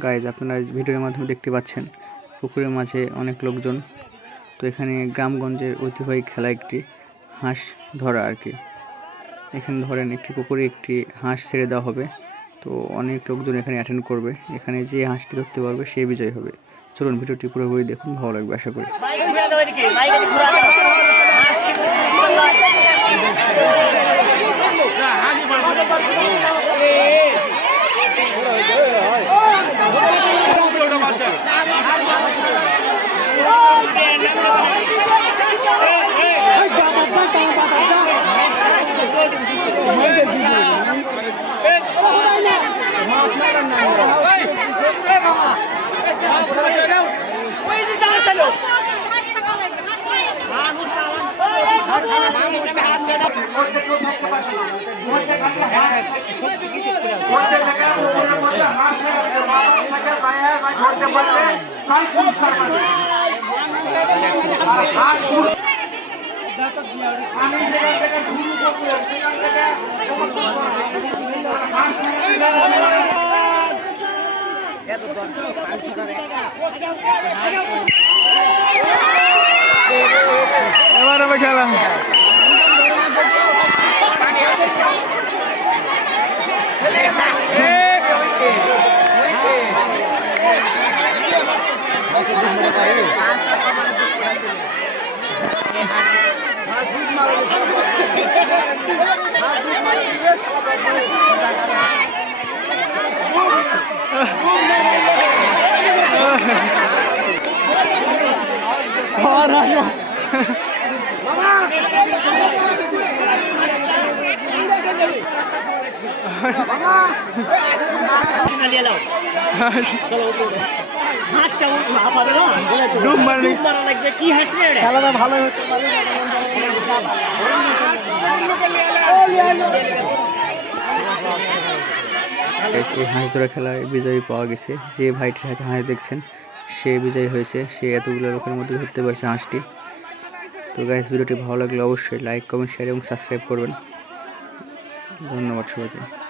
Guys আপনারা ভিডিওর মাধ্যমে দেখতে পাচ্ছেন পুকুরের মাঝে অনেক লোকজন। তো এখানে গ্রামগঞ্জের ঐতিহ্যবাহী খেলা একটি হাঁস ধরা আর কি। এখানে ধরেন একটি পুকুরে একটি হাঁস ছেড়ে দেওয়া হবে। তো অনেক লোকজন এখানে অ্যাটেন্ড করবে। এখানে যে হাঁসটি ধরতে পারবে সে বিজয় হবে। চলুন ভিডিওটি পুরোপুরি দেখুন, ভালো লাগবে আশা করি। এবার হবে খেলা। এই হাঁস ধরা খেলায় বিজয়ী পাওয়া গেছে। যে ভাইটির হাতে হাঁস দেখছেন সে বিজয়ী হয়েছে। সে এতগুলো লোকের মধ্যে ধরতে পারছে হাঁসটি। তো গাইস, ভিডিওটি ভালো লাগলে অবশ্যই লাইক, কমেন্ট, শেয়ার এবং সাবস্ক্রাইব করবেন। ধন্যবাদ সবাইকে।